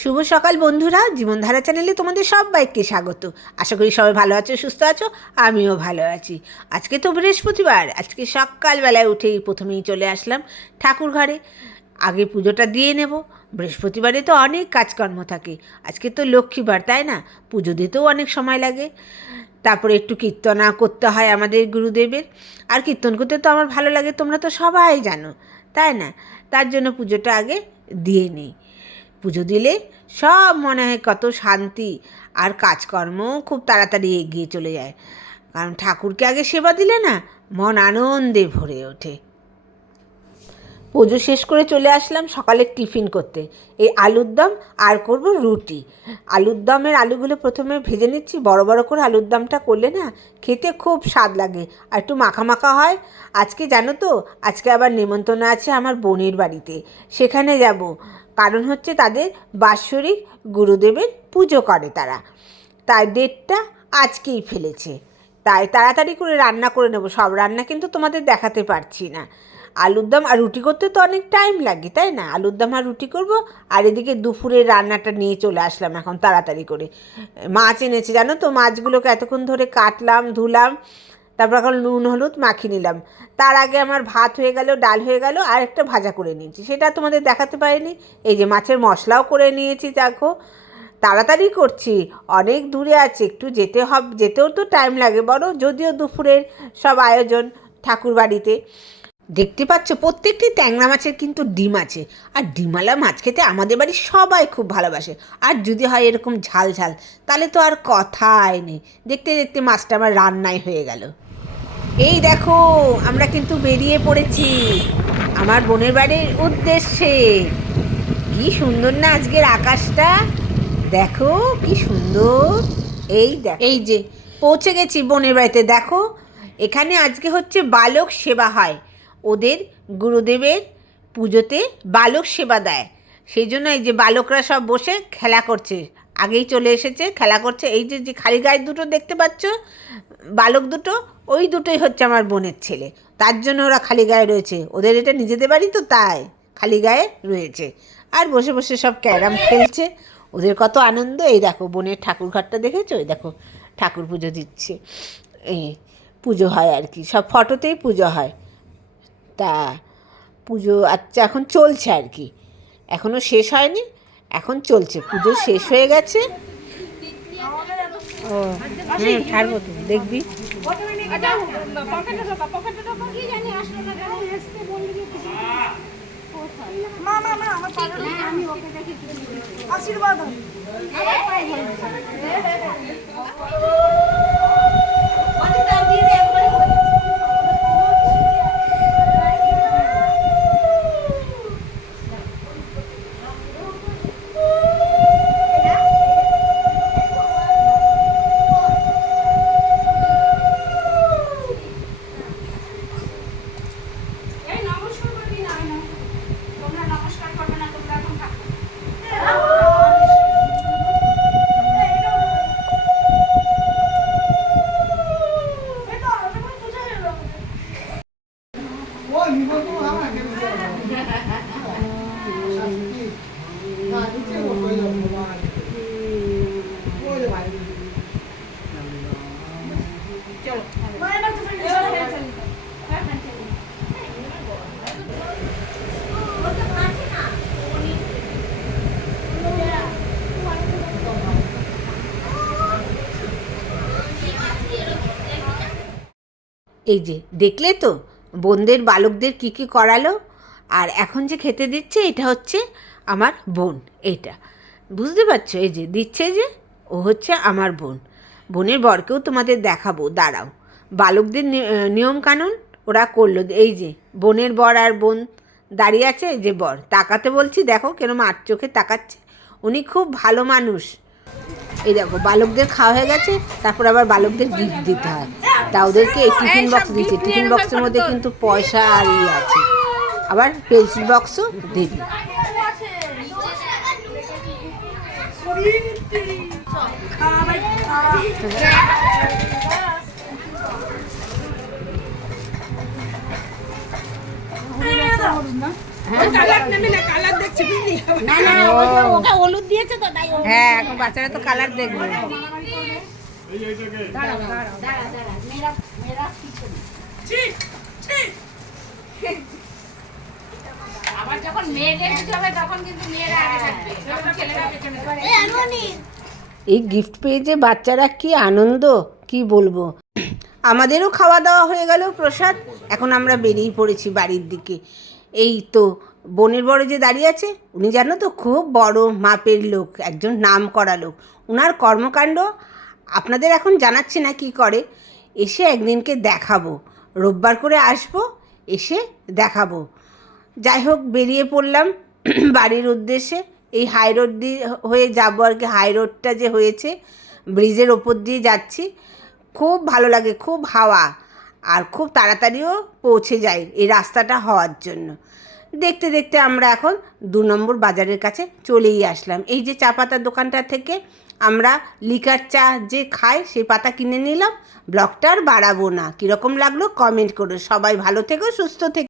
শুভ সকাল বন্ধুরা, জীবনধারা চ্যানেলে তোমাদের সবাইকে স্বাগত। আশা করি সবাই ভালো আছো, সুস্থ আছো, আমিও ভালো আছি। আজকে তো বৃহস্পতিবার, আজকে সকালবেলায় উঠেই প্রথমেই চলে আসলাম ঠাকুর ঘরে। আগে পুজোটা দিয়ে নেব, বৃহস্পতিবারে তো অনেক কাজকর্ম থাকে। আজকে তো লক্ষ্মীবার, তাই না? পুজো দিতেও অনেক সময় লাগে। তারপরে একটু কীর্তনা করতে হয় আমাদের গুরুদেবের। আর কীর্তন করতে তো আমার ভালো লাগে, তোমরা তো সবাই জানো, তাই না? তার জন্য পুজোটা আগে দিয়ে নিই। পুজো দিলে সব মনে হয় কত শান্তি আর কাজকর্ম খুব তাড়াতাড়ি এগিয়ে চলে যায়। কারণ ঠাকুরকে আগে সেবা দিলে না মন আনন্দে ভরে ওঠে। পুজো শেষ করে চলে আসলাম সকালে টিফিন করতে। এই আলুর দম আর করব রুটি। আলুর দমের আলুগুলো প্রথমে ভেজে নিচ্ছি। বড় বড় করে আলুর দমটা করলে না খেতে খুব স্বাদ লাগে আর একটু মাখা মাখা হয়। আজকে জানো তো? আজকে আবার নেমন্তন্ন আছে আমার বোনের বাড়িতে। সেখানে যাব। কারণ হচ্ছে তাদের বাৎসরিক গুরুদেবের পুজো করে তারা। তাই ডেটটা আজকেই ফেলেছে। তাই তাড়াতাড়ি করে রান্না করে নেব। সব রান্না কিন্তু তোমাদের দেখাতে পারছি না। আলুর দম আর রুটি করতে তো অনেক টাইম লাগে, তাই না? আলুর দম আর রুটি করব আর এদিকে দুপুরের রান্নাটা নিয়ে চলে আসলাম এখন তাড়াতাড়ি করে। মাছ এনেছে, জানো তো? মাছগুলোকে এতক্ষণ ধরে কাটলাম, ধুলাম। তারপর এখন নুন, হলুদ মাখিয়ে নিলাম। তার আগে আমার ভাত হয়ে গেল, ডাল হয়ে গেল, আর একটা ভাজা করে নিয়েছি। সেটা তোমাদের দেখাতে পারিনি। এই যে মাছের মশলাও করে নিয়েছি, দেখো। তাড়াতাড়ি করছি, অনেক দূরে আছে, একটু যেতে হবে যেতেও তো টাইম লাগে বড় যদিও দুপুরের সব আয়োজন ঠাকুর বাড়িতে। দেখতে পাচ্ছ, প্রত্যেকটি ট্যাংরা মাছের কিন্তু ডিম আছে। আর ডিমালা মাছ খেতে আমাদের বাড়ির সবাই খুব ভালোবাসে। আর যদি হয় এরকম ঝাল ঝাল, তাহলে তো আর কথাই নেই। দেখতে দেখতে মাছটা আমার রান্নাই হয়ে গেল। এই দেখো, আমরা কিন্তু বেরিয়ে পড়েছি আমার বোনের বাড়ির উদ্দেশ্যে। কি সুন্দর না আজকের আকাশটা? দেখো, কি সুন্দর। এই দেখ, এই যে, পৌঁছে গেছি বোনের বাড়িতে। দেখো, এখানে আজকে হচ্ছে বালক সেবা হয়। ওদের গুরুদেবের পুজোতে বালক সেবা দেয়। সেই জন্য এই যে বালকরা সব বসে খেলা করছে। আগেই চলে এসেছে, খেলা করছে। এই যে যে খালি গায়ে দুটো দেখতে পাচ্ছ, বালক দুটো, ওই দুটোই হচ্ছে আমার বোনের ছেলে। তার জন্য ওরা খালি গায়ে রয়েছে। ওদের এটা নিজেদের বাড়ি তো তাই, খালি গায়ে রয়েছে। আর বসে বসে সব ক্যারাম খেলছে। ওদের কত আনন্দ। এই দেখো, বোনের ঠাকুর ঘরটা দেখেছ? এই দেখো, ঠাকুর পুজো দিচ্ছে। এই পুজো হয় আর কি, সব ফটোতেই পুজো হয়। তা পুজো আচ্ছা এখন চলছে আর কি। এখনও শেষ হয়নি। এখন চলছে পুজো শেষ হয়ে গেছে। ও হুম ছাড়বো তুমি দেখবি। আশীর্বাদ এই যে দেখলে তো? বোনদের, বালকদের কি কি করালো? আর এখন যে খেতে দিচ্ছে, এটা হচ্ছে আমার বোন এইটা বুঝতে পারছ? এই যে, দিচ্ছে যে, ও হচ্ছে আমার বোন। বোনের বরকেও তোমাদের দেখাবো, দাঁড়াও। বালকদের নিয়মকানুন ওরা করল। এই যে, বোনের বর আর বোন দাঁড়িয়ে আছে যে বর। তাকাতে বলছি, দেখো কেরম আট চোখে তাকাচ্ছে। উনি খুব ভালো মানুষ। এই দেখো বালকদের খাওয়া হয়ে গেছে তারপর আবার বালকদের গিফট দিতে হয়। তা ওদেরকে এই টিফিন বক্স দিচ্ছে টিফিন বক্সের মধ্যে কিন্তু পয়সা আর ইয়ে আছে। আবার পেন্সিল বক্সও দেবে। তো তাই হ্যাঁ এখন বাচ্চারা তো কালার দেখবে। দাঁড়া দাঁড়া মেয়েরা মেয়েরা আবার যখন মেয়েদের কিছু হবে তখন কিন্তু মেয়েরা আগে থাকবে। ছেলেরা পেছনে এই এই গিফট পেয়ে যে বাচ্চারা কি আনন্দ কি বলব? আমাদেরও খাওয়া দাওয়া হয়ে গেল প্রসাদ এখন আমরা বেরিয়ে পড়েছি বাড়ির দিকে। এই তো বোনের বড় যে দাঁড়িয়ে আছে, উনি জানো তো খুব বড় মাপের লোক, একজন নাম করা লোক। উনার কর্মকাণ্ড আপনাদের এখন জানাচ্ছি না কি করে, এসে একদিনকে দেখাবো। রোববার করে আসব, এসে দেখাবো। যাই হোক, বেরিয়ে পড়লাম বাড়ির উদ্দেশ্যে। এই হাই রোড দিয়ে হয়ে যাব আর কি। হাই রোডটা যে হয়েছে ব্রিজের ওপর দিয়ে যাচ্ছি। খুব ভালো লাগে, খুব হাওয়া। আর খুব তাড়াতাড়িও পৌঁছে যাই এই রাস্তাটা হওয়ার জন্য। দেখতে দেখতে আমরা এখন দু নম্বর বাজারের কাছে চলেই আসলাম। এই যে চা পাতার দোকানটা থেকে আমরা লিকার চা যে খাই, সে পাতা কিনে নিলাম। ব্লগটা আর বাড়াবো না। কীরকম লাগল কমেন্ট করো। সবাই ভালো থেকো, সুস্থ থেকো।